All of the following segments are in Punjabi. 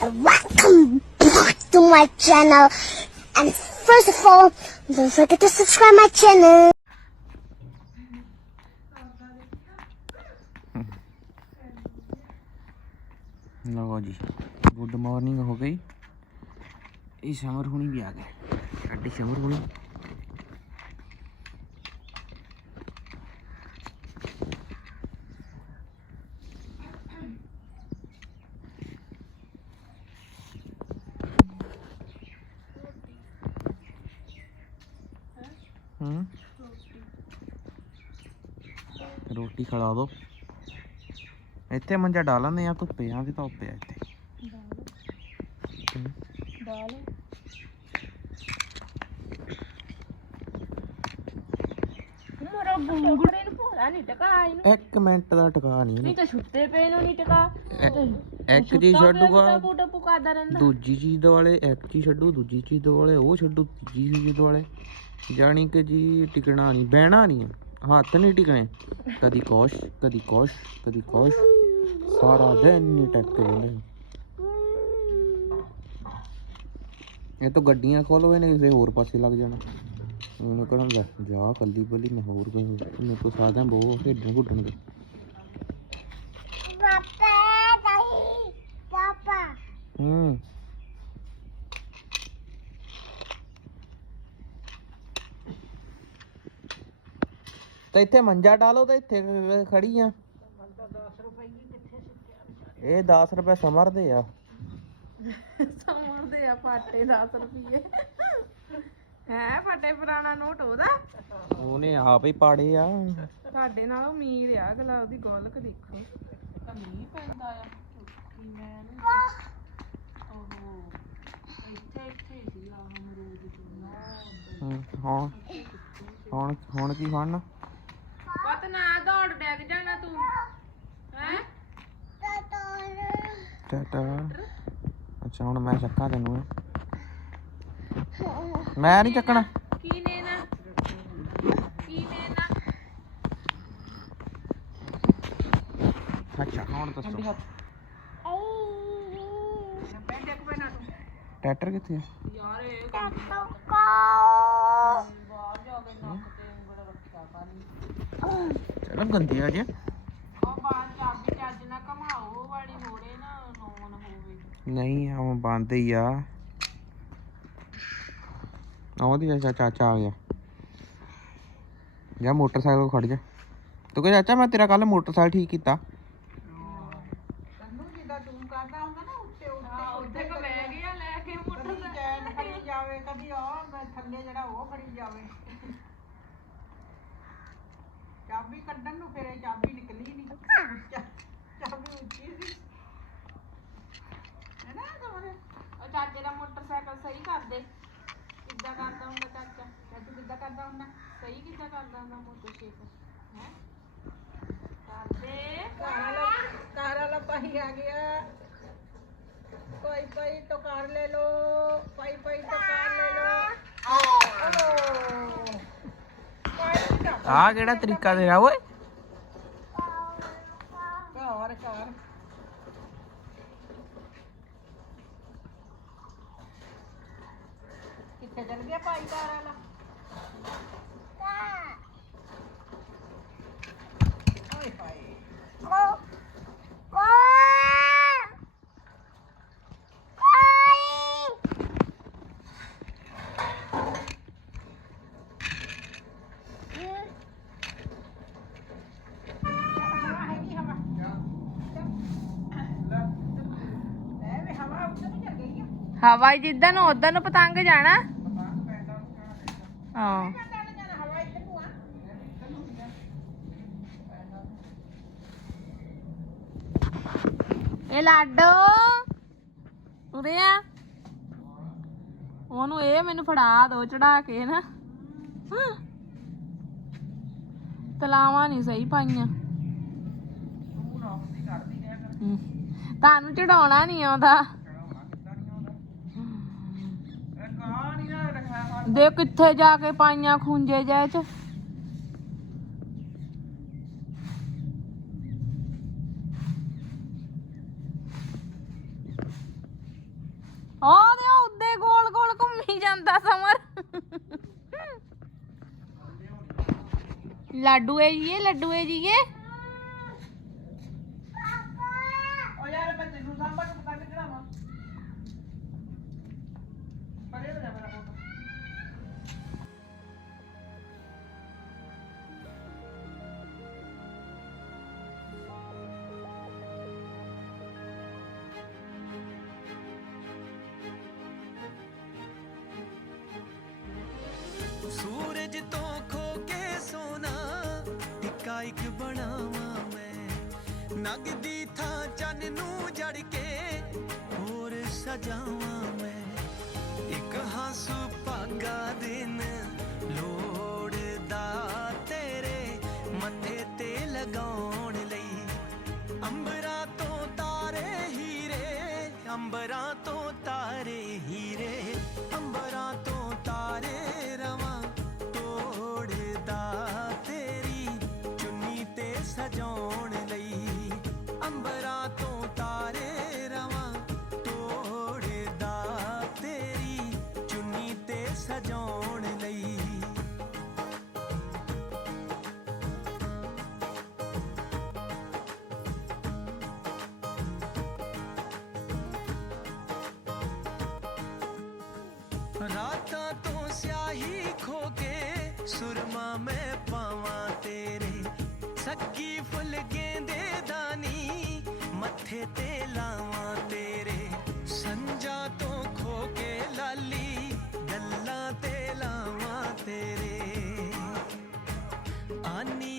Welcome back to my channel. And first of all, don't forget to subscribe my channel. ਲਓ ਜੀ ਗੁੱਡ ਮਾਰਨਿੰਗ ਹੋ ਗਈ ਇਹ ਸ਼ਮਰ ਹੁਣੀ ਵੀ ਆ ਗਏ ਸਾਡੇ ਸ਼ਮਰ ਹੁਣੀ ਹੂੰ ਰੋਟੀ ਖਿਲਾ ਦੋ। ਇੱਥੇ ਮੰਜਾ ਡਾਲਣੇ ਆ ਧੁੱਪੇ ਆ ਕਿ ਧੁੱਪੇ ਆ ਇੱਥੇ। ਦਾਲ ਮਰਾ ਬੁੰਗੜੇ ਨੂੰ ਭੋਲਾ ਨਹੀਂ ਟਕਾ ਇਹਨੂੰ। ਇੱਕ ਮਿੰਟ ਦਾ ਟਿਕਾ ਨਹੀਂ ਨਹੀਂ ਤਾਂ ਛੁੱਤੇ ਪਏ ਨੂੰ ਨਹੀਂ ਟਕਾ। ਇੱਕ ਚੀਜ਼ ਛੱਡੂਗਾ। ਪੂਟਾ ਪੁਕਾਦਾ ਰਹਿੰਦਾ। ਦੂਜੀ ਚੀਜ਼ ਦੁਆਲੇ ਇੱਕ ਚੀਜ਼ ਛੱਡੂ ਦੂਜੀ ਚੀਜ਼ ਦੁਆਲੇ ਉਹ ਛੱਡੂ ਤੀਜੀ ਚੀਜ਼ ਦੁਆਲੇ। ਜਾਣੀ ਕਿ ਜੀ ਟਿਕਣਾ ਨਹੀਂ ਬਹਿਣਾ ਨਹੀਂ। ਹੱਥ ਨਹੀਂ ਟਿਕਣੇ। ਕਦੀ ਕੋਸ਼ ਕਦੀ ਕੋਸ਼ ਕਦੀ ਕੋਸ਼। ਸਾਰਾ ਦਿਨ ਨਹੀਂ ਟੱਕ ਰਹਿੰਦੇ ਇਹ ਤਾਂ ਗੱਡੀਆਂ ਖੋਲੋ ਇਹਨੇ ਕਿਸੇ ਹੋਰ ਪਾਸੇ ਲੱਗ ਜਾਣਾ। ਉਹਨੇ ਕਹਿਣਾ ਲੈ ਜਾ ਕੱਲੀ ਬੱਲੀ ਮੈਂ ਹੋਰ ਕੋਈ ਮੇਰੇ ਕੋਲ ਬਹੁਤ ਖੇਡਣ ਘੁੱਟਣ ਦੇ। Papa, Daddy, Papa. ਹੂੰ। ਤੇ ਇੱਥੇ ਮੰਜਾ ਡਾਲੋ ਤੇ ਇੱਥੇ ਖੜੀ ਆ। ਇਹ 10 ਰੁਪਏ ਸਮਰਦੇ ਆ। ਸਮਝਦੇ ਆ ਫਾਟੇ 10 ਰੁਪਏ ਹੈ ਫਾਟੇ ਪੁਰਾਣਾ ਨੋਟ ਉਹਦਾ? ਉਹਨੇ ਆਪ ਹੀ ਪਾੜੇ ਆ। ਸਾਡੇ ਨਾਲੋਂ ਅਮੀਰ ਆ ਅਗਲਾ ਉਹਦੀ ਗੋਲਕ ਦੇਖੋ। ਮੀਂਹ ਪੈਂਦਾ ਆ। ਕੀ ਮੈਂ ਉਹ ਇੱਥੇ ਇੱਥੇ ਸੀ ਆ ਅਮਰੂਦ ਹੂੰ, ਹਾਂ ਹੁਣ ਹੁਣ ਕੀ ਖਾਣਾ ਪਤ ਨਾ ਦੌੜ ਡੈਗ ਜਾਣਾ ਤੂੰ ਹੈ ਟਾਟਾ। ਅੱਛਾ ਹੁਣ ਮੈਂ ਚੱਕਾਂ ਤੈਨੂੰ। ਮੈਂ ਨਹੀਂ ਚੱਕਣਾ। ਕੀ ਨੇ ਨਾ? ਕੀ ਨੇ ਨਾ? ਅੱਛਾ ਹੁਣ ਦੱਸੋ। ਬੈਠ ਇੱਕ ਪੈਣਾ ਤੂੰ ਟਰੈਕਟਰ ਕਿੱਥੇ ਆ? ਯਾਰ ਇਹ Papa. ਬਾਹਰ ਜਾ ਕੇ ਨੱਕ ਤੇ ਉਂਗਲ ਰੱਖਿਆ ਕਰ ਚਲੋ ਗੰਦੀ ਆ ਜੇ ਉਹ ਬਾਹਰ ਚਾਬੀ ਚੱਜ ਨਾ ਘਮਾਓ ਵਾਲੀ ਹੋਰੇ ਨਾ ਨੌਨ ਹੋਵੇ ਨਹੀਂ ਆ ਬੰਦ ਹੀ ਆ। ਉਹਦੀ ਚਾਚਾ ਚਾਚਾ ਆ ਗਿਆ। ਜਾ ਮੋਟਰਸਾਈਕਲ ਕੋਲ ਖੜ ਜਾ। ਤੂੰ ਕਹ ਚਾਚਾ ਮੈਂ ਤੇਰਾ ਕੱਲ ਮੋਟਰਸਾਈਕਲ ਠੀਕ ਕੀਤਾ। ਹਾਂ ਉੱਥੇ ਕੋ ਲੈ ਗਿਆ ਲੈ ਕੇ ਮੋਟਰਸਾਈਕਲ। ਜਾਵੇ ਕਦੀ ਆ ਮੈਂ ਥੱਲੇ ਜਿਹੜਾ ਉਹ ਫੜੀ ਜਾਵੇ। ਚਾਬੀ ਕੱਢਣ ਨੂੰ ਫਿਰ ਚਾਬੀ ਨਿਕਲੀ ਨਹੀਂ ਚਾਬੀ ਉੱਚੀ ਸੀ ਹੈ ਨਾ ਤੁਹਾਡੇ ਉਹ ਚਾਚੇ ਦਾ ਮੋਟਰਸਾਈਕਲ ਸਹੀ ਕਰ ਦੇ ਕਿੱਦਾਂ ਕਰਦਾ ਹੁੰਦਾ ਚਾਚਾ ਚਾਚੂ ਕਿੱਦਾਂ ਕਰਦਾ ਹੁੰਦਾ ਸਹੀ ਕਿੱਦਾਂ ਕਰਦਾ ਹੁੰਦਾ ਮੋਟਰਸਾਈਕਲ ਹੈ ਕਰਦੇ ਘਰ ਵਾਲਾ ਘਰ ਵਾਲਾ ਭਾਈ ਆ ਗਿਆ ਕੋਈ ਕੋਈ तो कार ले लो पाई पाई तो कार ले लो हेलो ਆ ਕਿਹੜਾ ਤਰੀਕਾ ਤੇਰਾ ਓਏ ਕਿੱਥੇ ਚਲ ਗਿਆ ਭਾਈ ਕਾਰ ਵਾਲਾ? ਓਏ ਹਾਏ। ਨੂੰ ਚੱਲ ਹਵਾ ਜਿੱਦਾਂ ਨੂੰ ਉਦਾਂ ਨੂੰ ਪਤੰਗ ਜਾਣਾ। ਹਾਂ। ਇਹ ਲਾਡੋ। ਉਰੇ ਆ। ਉਹਨੂੰ ਇਹ ਮੈਨੂੰ ਫੜਾ ਦੋ ਚੜਾ ਕੇ ਨਾ। ਤਲਾਵਾਂ ਨਹੀਂ ਸਹੀ ਪਾਈਆਂ। ਤੁਹਾਨੂੰ ਚੜਾਉਣਾ ਨਹੀਂ ਆਉਂਦਾ। ਦੇ ਕਿੱਥੇ ਜਾ ਕੇ ਪਾਈਆਂ ਖੁੰਝੇ ਜੈ ਚ? ਆ ਦੇ ਉੱਦੇ ਗੋਲ ਗੋਲ ਘੁੰਮੀ ਜਾਂਦਾ ਸਮਰ। ਲੱਡੂ ਹੈ ਜੀ ਇਹ ਲੱਡੂ ਹੈ ਜੀ ਇਹ ਟਿੱਕਾ ਬਣਾਵਾਂ ਮੈਂ। ਨਗਦੀ ਥਾਂ ਚੰਨ ਨੂੰ ਜੜ ਕੇ ਹੋਰ ਸਜਾਵਾਂ ਮੈਂ। ਰਾਤਾਂ ਤੋਂ ਸਿਆਹੀ ਖੋ ਕੇ ਸੁਰਮਾ ਮੈਂ ਪਾਵਾਂ ਤੇਰੇ। ਸੱਗੀ ਫੁੱਲ ਗੇਂਦੇ ਦਾਨੀ ਮੱਥੇ ਤੇ ਲਾਵਾਂ ਤੇਰੇ। ਸੰਜਾ ਤੋਂ ਖੋ ਕੇ ਲਾਲੀ ਗੱਲਾਂ ਤੇ ਲਾਵਾਂ ਤੇਰੇ। ਆਨੀ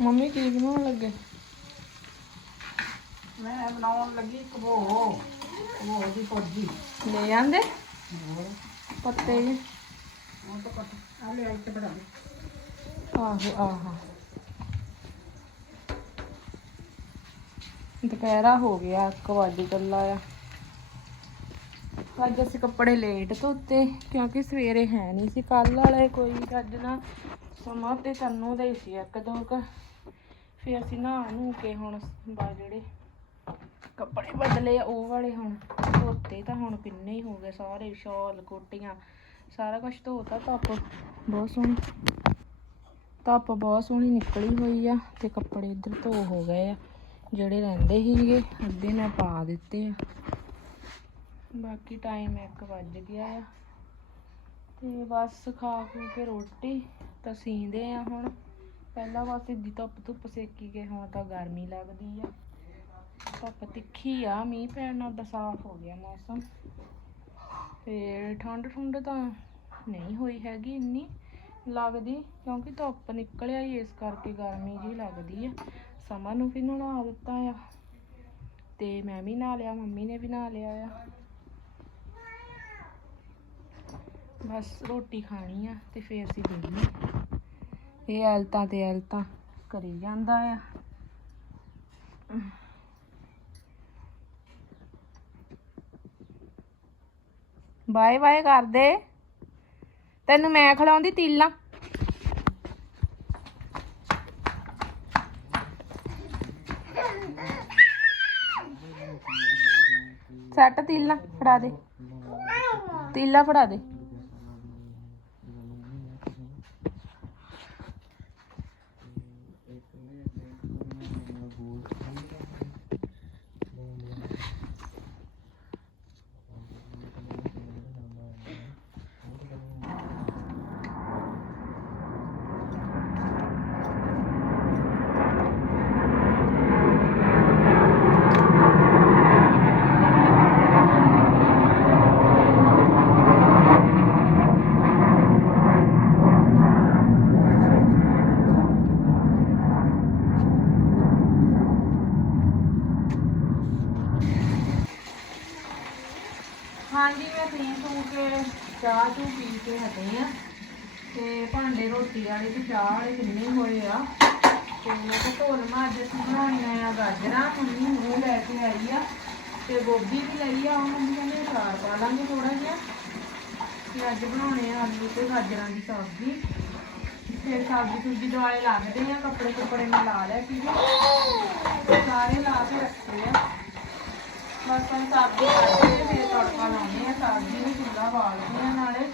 ਮੰਮੀ ਕੀ ਬਣਾਉਣ ਲੱਗੇ? ਮੈਂ ਬਣਾਉਣ ਲੱਗੀ ਕਬੋ ਕਬੋ ਦੀ ਪੌਦੀ ਲੈ ਜਾਂਦੇ ਪੱਤੇ ਜਿਹੇ। ਉਹ ਤਾਂ ਕੱਟ ਆ ਲੈ ਇੱਥੇ ਦੇ। ਆਹੋ ਆਹੋ। ਦੁਪਹਿਰਾ ਹੋ ਗਿਆ 1 ਵਜੇ ਚੱਲਾ ਆ। ਅੱਜ ਅਸੀਂ ਕੱਪੜੇ ਲੇਟ ਧੋਤੇ ਕਿਉਂਕਿ ਸਵੇਰੇ ਹੈ ਨਹੀਂ ਸੀ ਕੱਲ ਵਾਲੇ ਕੋਈ ਅੱਜ ਨਾ ਸਮਾਂ ਤੇ ਤੈਨੂੰ ਦਾ ਹੀ ਸੀ ਇੱਕ ਦੋ ਕੁ। ਫਿਰ ਅਸੀਂ ਨਹਾ ਨੂੰ ਕੇ ਹੁਣ ਬਾ ਜਿਹੜੇ ਕੱਪੜੇ ਬਦਲੇ ਆ, ਉਹ ਵਾਲੇ ਹੁਣ ਧੋਤੇ ਤਾਂ ਹੁਣ ਕਿੰਨੇ ਹੀ ਹੋ ਗਏ, ਸਾਰੇ ਸ਼ਾਲ, ਕੋਟੀਆਂ, ਸਾਰਾ ਕੁਝ ਧੋਤਾ ਧੁੱਪ, ਬਹੁਤ ਸੋਹਣੀ। ਧੁੱਪ ਬਹੁਤ ਸੋਹਣੀ ਨਿਕਲੀ ਹੋਈ ਆ ਤੇ ਕੱਪੜੇ ਇੱਧਰ ਧੋ ਹੋ ਗਏ ਆ, ਜਿਹੜੇ ਰਹਿੰਦੇ ਸੀਗੇ ਅੱਧੇ ਮੈਂ ਪਾ ਦਿੱਤੇ ਆ। ਬਾਕੀ ਟਾਈਮ 1 ਵੱਜ ਗਿਆ ਆ। ਤੇ ਬਸ ਖਾ ਖੂ ਕੇ ਰੋਟੀ, ਤਾਂ ਸੀਂਦੇ ਆ ਹੁਣ। ਪਹਿਲਾਂ ਬਸ ਦੀ ਧੁੱਪ ਧੁੱਪ ਸੇਕੀ ਗਏ, ਹੁਣ ਤਾਂ ਗਰਮੀ ਲੱਗਦੀ ਆ। ਧੁੱਪ ਤਿੱਖੀ ਆ, ਮੀਂਹ ਪੈਣ ਨਾਲ ਤਾਂ ਸਾਫ਼ ਹੋ ਗਿਆ ਮੌਸਮ। ਤੇ ਠੰਡ ਠੁੰਡ ਤਾਂ ਨਹੀਂ ਹੋਈ ਹੈਗੀ ਇੰਨੀ ਲੱਗਦੀ, ਕਿਉਂਕਿ ਧੁੱਪ ਨਿਕਲਿਆ ਹੀ ਇਸ ਕਰਕੇ ਗਰਮੀ ਜੀ ਲੱਗਦੀ ਆ। ਸਮਾਂ ਨੂੰ ਵੀ ਨਹਾ ਦਿੱਤਾ ਆ। ਤੇ ਮੈਂ ਵੀ ਨਹਾ ਲਿਆ, ਮੰਮੀ ਨੇ ਵੀ ਨਹਾ ਲਿਆ ਆ। ਬਸ ਰੋਟੀ ਖਾਣੀ ਆ ਤੇ ਫੇਰ ਅਸੀਂ ਦੇਣੀ ਇਹ ਐਲਤਾਂ ਤੇ ਐਲਤਾਂ ਕਰੀ ਜਾਂਦਾ ਆ। ਬਾਏ ਬਾਏ ਕਰ ਤੈਨੂੰ ਮੈਂ ਖਿਲਾਉਂਦੀ ਤੀਲਾਂ। ਸੱਟ ਤੀਲਾਂ ਫੜਾ ਦੇ। ਤੀਲਾ ਫੜਾ ਦੇ। ਵਾਲੇ ਤੇ ਚਾਹ ਵਾਲੇ ਕਿੰਨੇ ਹੋਏ ਆ। ਤੇ ਮੈਂ ਕਿਹਾ ਢੋਲ ਮਾਂ ਅੱਜ ਬਣਾਉਣੀਆਂ ਆ ਗਾਜਰਾਂ ਮੰਮੀ ਉਹ ਲੈ ਕੇ ਆਈ ਆ ਤੇ ਗੋਭੀ ਵੀ ਲਈ ਆ, ਉਹ ਮੰਮੀ ਕਹਿੰਦੇ ਅਚਾਰ ਪਾ ਲਾਂਗੇ ਥੋੜਾ ਜਿਹਾ। ਤੇ ਅੱਜ ਬਣਾਉਣੇ ਆ ਆਲੂ ਤੇ ਗਾਜਰਾਂ ਦੀ ਸਬਜ਼ੀ। ਫਿਰ ਸਬਜ਼ੀ ਸੁਬਜ਼ੀ ਦੁਆਲੇ ਲੱਗਦੇ ਆ, ਕੱਪੜੇ ਕੁੱਪੜੇ ਮੈਂ ਲਾ ਲਿਆ ਸੀਗੇ। ਸਾਰੇ ਲਾ ਕੇ ਰੱਖੇ ਆ। ਬਸ ਹੁਣ ਸਬਜ਼ੀ ਕੱਢ ਕੇ ਫਿਰ ਤੜਕਾ ਲਾਉਂਦੇ ਆ। ਸਬਜ਼ੀ ਨੂੰ ਚੁੱਲ੍ਹਾ ਬਾਲਦੇ ਆ ਨਾਲੇ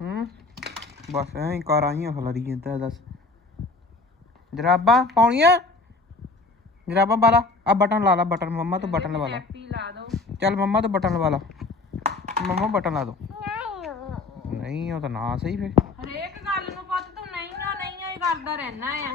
ਹੂੰ ਬਸ ਐਂ ਕਾਰਾਂ ਹੀ ਹਲਰੀ ਜਾਂਦਾ ਦੱਸ। ਜਰਾਬਾਂ ਪਾਉਣੀਆਂ? ਜਰਾਬਾਂ ਵਾਲਾ ਆ ਬਟਨ ਲਾ ਲਾ ਬਟਨ ਮੰਮਾ ਤੋਂ ਬਟਨ ਲਵਾ ਲਾ। ਪੀ ਲਾ ਦੋ। ਚੱਲ ਮੰਮਾ ਤੋਂ ਬਟਨ ਲਵਾ ਲਾ। ਮੰਮਾ ਬਟਨ ਲਾ ਦੋ। ਨਹੀਂ ਉਹ ਤਾਂ ਨਾ ਸਹੀ ਫੇ ਹਰੇਕ ਗੱਲ ਨੂੰ ਪੁੱਤ ਤੂੰ ਨਹੀਂ ਨਾ ਨਹੀਂ ਹੀ ਕਰਦਾ ਰਹਿਣਾ ਆ।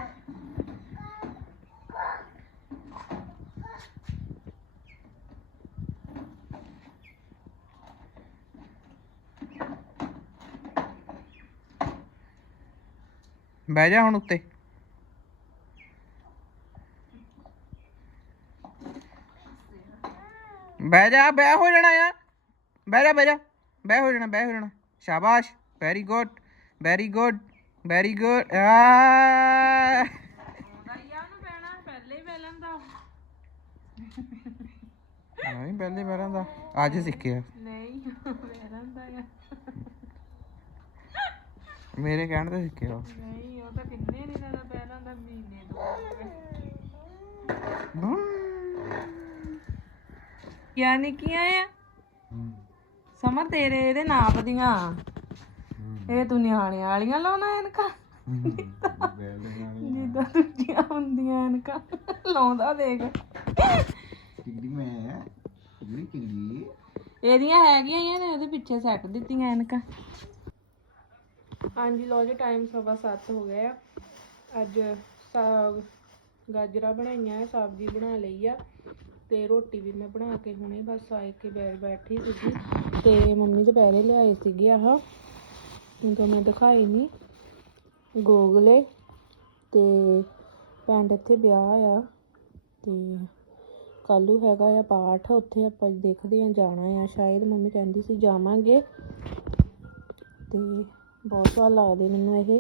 ਬਹਿ ਜਾ ਹੁਣ ਉੱਤੇ। ਬਹਿ ਜਾ ਬਹਿ ਹੋ ਜਾਣਾ ਆ। ਬਹਿ ਜਾ ਬਹਿ ਜਾ। ਬਹਿ ਹੋ ਜਾਣਾ ਬਹਿ ਹੋ ਜਾਣਾ। ਸ਼ਾਬਾਸ਼ very good very good very good ਆ। ਨਹੀਂ ਪਹਿਲੇ ਵਾਰਾਂ ਦਾ ਅੱਜ ਸਿੱਖਿਆ। ਨਹੀਂ ਪਹਿਲਾਂ ਦਾ ਮੇਰੇ ਕਹਿਣ ਤੇ ਸਿੱਖਿਆ ਉਹ। ਨਹੀਂ ਉਹ ਤਾਂ ਕਿੰਨੇ ਦਿਨਾਂ ਦਾ ਪਹਿਲਾਂ ਦਾ ਮਹੀਨੇ ਦੋ ਹੋ ਗਏ। ਕਿਆ ਨਿੱਕੀਆਂ ਆ ਸਮਰ ਤੇਰੇ ਇਹਦੇ ਨਾਪ ਦੀਆਂ। ਇਹ ਤੂੰ ਨਿਆਣੇ ਵਾਲੀਆਂ ਲਾਉਣਾ ਐਨਕਾਂ? ਜਿੱਦਾਂ ਦੂਜੀਆਂ ਹੁੰਦੀਆਂ ਐਨਕਾਂ। ਲਾਉਂਦਾ ਦੇਖ। ਇਹਦੀਆਂ ਹੈਗੀਆਂ ਹੀ ਆ ਨੇ ਉਹਦੇ ਪਿੱਛੇ ਸੈੱਟ ਦਿੱਤੀਆਂ ਐਨਕਾਂ। ਹਾਂਜੀ ਲੋ ਜੀ ਟਾਈਮ ਸਵਾ ਸੱਤ ਹੋ ਗਿਆ ਅੱਜ ਸਾਗ, ਗਾਜਰਾਂ ਬਣਾਈਆਂ ਸਬਜ਼ੀ ਬਣਾ ਲਈ ਆ। ਤੇ ਰੋਟੀ ਵੀ ਮੈਂ ਬਣਾ ਕੇ ਹੁਣੇ ਬਸ ਆਏ ਕੇ ਬੈਠ ਬੈਠੀ ਸੀਗੀ। ਤੇ ਮੰਮੀ ਦੁਪਹਿਰੇ ਲਿਆਏ ਸੀਗੇ ਆਹ। ਤਾਂ ਮੈਂ ਦਿਖਾਈ ਨਹੀਂ ਗੋਗਲੇ ਤੇ ਪਿੰਡ ਇੱਥੇ ਵਿਆਹ ਆ। ਤੇ ਕੱਲੂ ਹੈਗਾ ਆ ਪਾਠ, ਉੱਥੇ ਆਪਾਂ ਦੇਖਦੇ ਆ, ਜਾਣਾ ਆ। ਸ਼ਾਇਦ ਮੰਮੀ ਕਹਿੰਦੀ ਸੀ ਜਾਵਾਂਗੇ। ਤੇ ਬਹੁਤ ਸਵਾਦ ਲੱਗਦੇ ਮੈਨੂੰ ਇਹ।